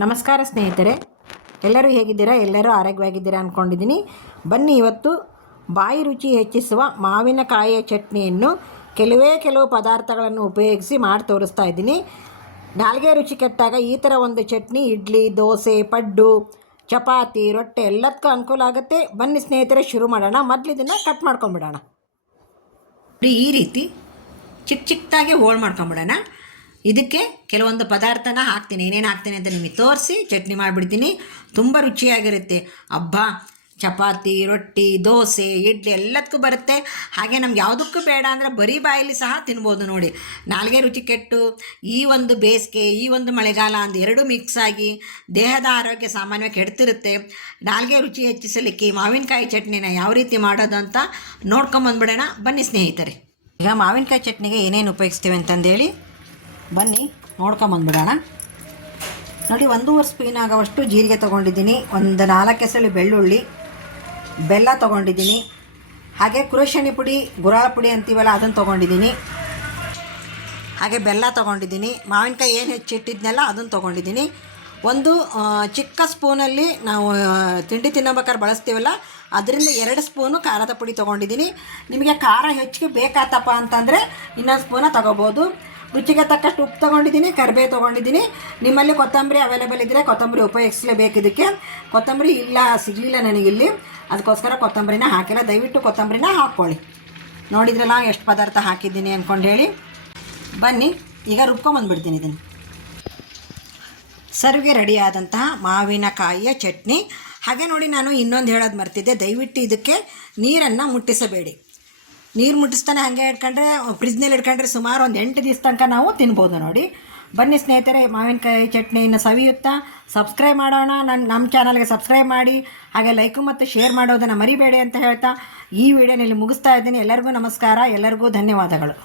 ನಮಸ್ಕಾರ ಸ್ನೇಹಿತರೆ, ಎಲ್ಲರೂ ಹೇಗಿದ್ದೀರಾ? ಎಲ್ಲರೂ ಆರೋಗ್ಯವಾಗಿದ್ದೀರಾ ಅಂದ್ಕೊಂಡಿದ್ದೀನಿ. ಬನ್ನಿ, ಇವತ್ತು ಬಾಯಿ ರುಚಿ ಹೆಚ್ಚಿಸುವ ಮಾವಿನಕಾಯಿಯ ಚಟ್ನಿಯನ್ನು ಕೆಲವು ಪದಾರ್ಥಗಳನ್ನು ಉಪಯೋಗಿಸಿ ಮಾಡಿ ತೋರಿಸ್ತಾ ಇದ್ದೀನಿ. ನಾಲ್ಗೆ ರುಚಿ ಕೆಟ್ಟಾಗ ಈ ಥರ ಒಂದು ಚಟ್ನಿ ಇಡ್ಲಿ, ದೋಸೆ, ಪಡ್ಡು, ಚಪಾತಿ, ರೊಟ್ಟೆ ಎಲ್ಲದಕ್ಕೂ ಅನುಕೂಲ ಆಗುತ್ತೆ. ಬನ್ನಿ ಸ್ನೇಹಿತರೆ, ಶುರು ಮಾಡೋಣ. ಮೊದಲು ಇದನ್ನು ಕಟ್ ಮಾಡ್ಕೊಂಬಿಡೋಣ. ಈ ರೀತಿ ಚಿಕ್ಕದಾಗಿ ಹೋಳು ಮಾಡ್ಕೊಂಬಿಡೋಣ. ಇದಕ್ಕೆ ಕೆಲವೊಂದು ಪದಾರ್ಥನ ಹಾಕ್ತೀನಿ. ಏನೇನು ಹಾಕ್ತೀನಿ ಅಂತ ನಿಮಗೆ ತೋರಿಸಿ ಚಟ್ನಿ ಮಾಡಿಬಿಡ್ತೀನಿ. ತುಂಬ ರುಚಿಯಾಗಿರುತ್ತೆ. ಹಬ್ಬ, ಚಪಾತಿ, ರೊಟ್ಟಿ, ದೋಸೆ, ಇಡ್ಲಿ ಎಲ್ಲದಕ್ಕೂ ಬರುತ್ತೆ. ಹಾಗೆ ನಮ್ಗೆ ಯಾವುದಕ್ಕೂ ಬೇಡ ಅಂದರೆ ಬರೀ ಬಾಯಲ್ಲಿ ಸಹ ತಿನ್ಬೋದು. ನೋಡಿ, ನಾಲ್ಗೆ ರುಚಿ ಕೆಟ್ಟು ಈ ಒಂದು ಬೇಸಿಗೆ, ಈ ಒಂದು ಮಳೆಗಾಲ ಅಂದು ಎರಡೂ ಮಿಕ್ಸ್ ಆಗಿ ದೇಹದ ಆರೋಗ್ಯ ಸಾಮಾನ್ಯವಾಗಿ ಕೆಡ್ತಿರುತ್ತೆ. ನಾಲ್ಗೆ ರುಚಿ ಹೆಚ್ಚಿಸಲಿಕ್ಕೆ ಈ ಮಾವಿನಕಾಯಿ ಚಟ್ನಿನ ಯಾವ ರೀತಿ ಮಾಡೋದು ಅಂತ ನೋಡ್ಕೊಂಬಂದ್ಬಿಡೋಣ. ಬನ್ನಿ ಸ್ನೇಹಿತರೆ, ಈಗ ಮಾವಿನಕಾಯಿ ಚಟ್ನಿಗೆ ಏನೇನು ಉಪಯೋಗಿಸ್ತೀವಿ ಅಂತಂದೇಳಿ ಬನ್ನಿ ನೋಡ್ಕೊಂಬಂದ್ಬಿಡೋಣ. ನೋಡಿ, 1.5 ಸ್ಪೂನ್ ಆಗೋವಷ್ಟು ಜೀರಿಗೆ ತೊಗೊಂಡಿದ್ದೀನಿ, ಒಂದು 4 ಎಸಳು ಬೆಳ್ಳುಳ್ಳಿ, ಬೆಲ್ಲ ತೊಗೊಂಡಿದ್ದೀನಿ, ಹಾಗೆ ಕುರುಶಣಿ ಪುಡಿ, ಗುರಾಳ ಪುಡಿ ಅಂತೀವಲ್ಲ ಅದನ್ನು ತೊಗೊಂಡಿದ್ದೀನಿ, ಹಾಗೆ ಬೆಲ್ಲ ತೊಗೊಂಡಿದ್ದೀನಿ, ಮಾವಿನಕಾಯಿ ಏನು ಹೆಚ್ಚಿಟ್ಟಿದ್ನೆಲ್ಲ ಅದನ್ನು ತೊಗೊಂಡಿದ್ದೀನಿ. ಒಂದು ಚಿಕ್ಕ ಸ್ಪೂನಲ್ಲಿ ನಾವು ತಿಂಡಿ ತಿನ್ನಬೇಕಾದ್ರೆ ಬಳಸ್ತೀವಲ್ಲ ಅದರಿಂದ 2 ಸ್ಪೂನು ಖಾರದ ಪುಡಿ ತೊಗೊಂಡಿದ್ದೀನಿ. ನಿಮಗೆ ಖಾರ ಹೆಚ್ಚಿಗೆ ಬೇಕಾತಪ್ಪ ಅಂತಂದರೆ ಇನ್ನೊಂದು ಸ್ಪೂನ ತೊಗೋಬೋದು. ರುಚಿಗೆ ತಕ್ಕಷ್ಟು ಉಪ್ಪು ತೊಗೊಂಡಿದ್ದೀನಿ, ಕರಿಬೇವು ತೊಗೊಂಡಿದ್ದೀನಿ. ನಿಮ್ಮಲ್ಲಿ ಕೊತ್ತಂಬರಿ ಅವೈಲೇಬಲ್ ಇದ್ದರೆ ಕೊತ್ತಂಬರಿ ಉಪಯೋಗಿಸಲೇಬೇಕು. ಇದಕ್ಕೆ ಕೊತ್ತಂಬರಿ ಇಲ್ಲ, ಸಿಗಲಿಲ್ಲ ನನಗಿಲ್ಲಿ, ಅದಕ್ಕೋಸ್ಕರ ಕೊತ್ತಂಬರಿನ ಹಾಕಿಲ್ಲ. ದಯವಿಟ್ಟು ಕೊತ್ತಂಬರಿನ ಹಾಕ್ಕೊಳ್ಳಿ. ನೋಡಿದ್ರಲ್ಲ ಎಷ್ಟು ಪದಾರ್ಥ ಹಾಕಿದ್ದೀನಿ ಅಂದ್ಕೊಂಡು ಹೇಳಿ. ಬನ್ನಿ ಈಗ ರುಬ್ಕೊಂಬಂದ್ಬಿಡ್ತೀನಿ ಇದನ್ನು. ಸರ್ವಿಗೆ ರೆಡಿಯಾದಂತಹ ಮಾವಿನಕಾಯಿಯ ಚಟ್ನಿ. ಹಾಗೆ ನೋಡಿ, ನಾನು ಇನ್ನೊಂದು ಹೇಳೋದು ಮರ್ತಿದ್ದೆ, ದಯವಿಟ್ಟು ಇದಕ್ಕೆ ನೀರನ್ನು ಮುಟ್ಟಿಸಬೇಡಿ. ನೀರು ಮುಟ್ಟಿಸ್ತಾನೆ ಹಾಗೆ ಇಟ್ಕೊಂಡ್ರೆ, ಫ್ರಿಜ್ನಲ್ಲಿ ಇಟ್ಕೊಂಡ್ರೆ ಸುಮಾರು ಒಂದು 8 ದಿವಸ ತನಕ ನಾವು ತಿನ್ಬೋದು. ನೋಡಿ, ಬನ್ನಿ ಸ್ನೇಹಿತರೆ, ಮಾವಿನಕಾಯಿ ಚಟ್ನಿಯನ್ನು ಸವಿಯುತ್ತಾ ಸಬ್ಸ್ಕ್ರೈಬ್ ಮಾಡೋಣ. ನಮ್ಮ ಚಾನಲ್ಗೆ ಸಬ್ಸ್ಕ್ರೈಬ್ ಮಾಡಿ, ಹಾಗೆ ಲೈಕು ಮತ್ತು ಶೇರ್ ಮಾಡೋದನ್ನು ಮರಿಬೇಡಿ ಅಂತ ಹೇಳ್ತಾ ಈ ವಿಡಿಯೋನಲ್ಲಿ ಮುಗಿಸ್ತಾ ಇದ್ದೀನಿ. ಎಲ್ಲರಿಗೂ ನಮಸ್ಕಾರ, ಎಲ್ಲರಿಗೂ ಧನ್ಯವಾದಗಳು.